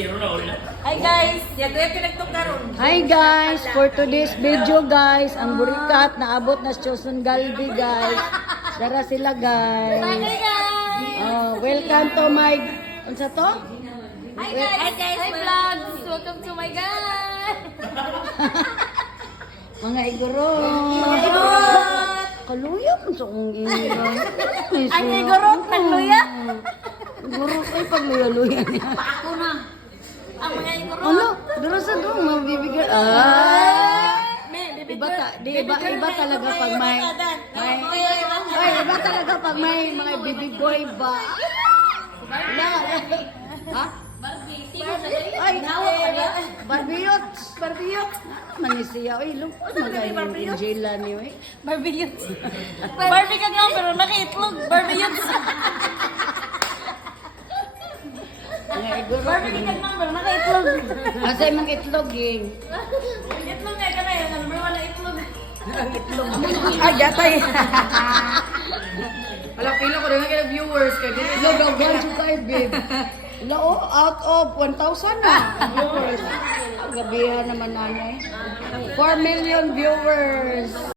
Hi guys, yato yung pinagtukaroon. Hi guys, for today's video guys, ang burikat naabot na sa Chosun Galbi guys. Dara sila guys. Hi guys! Welcome to my, unsa to? Hi guys! Hi guys! Hi vlogs! Welcome to my guys! Mga iguro. Kaluya mo sa kong inilang. Ang iguro, nagluya? Iguro kay pagluya-luya niya. Ako na. Ang mga iguro. Ano? Dara sa doon, mabibigyan. Iba talaga pag may iba talaga pag may mga baby boy ba? Wala. Ha? Ay, Barbiyot. Manisiya. Uy, lupot magayon yung Angela niyo eh. Barbie ka nga, pero nakiitlog. Barbie Mga iguro. ka nga, pero nakiitlog. Asa yung mga itlog eh. Itlog nga ka na yun. Number 1 na itlog. Ay, gatay. Wala, pila ko rin nga viewers kay dili. Lagawan siya kay babe. Lao, out of 1,000 na. Viewers. Gabihan naman nanay. 4 million viewers.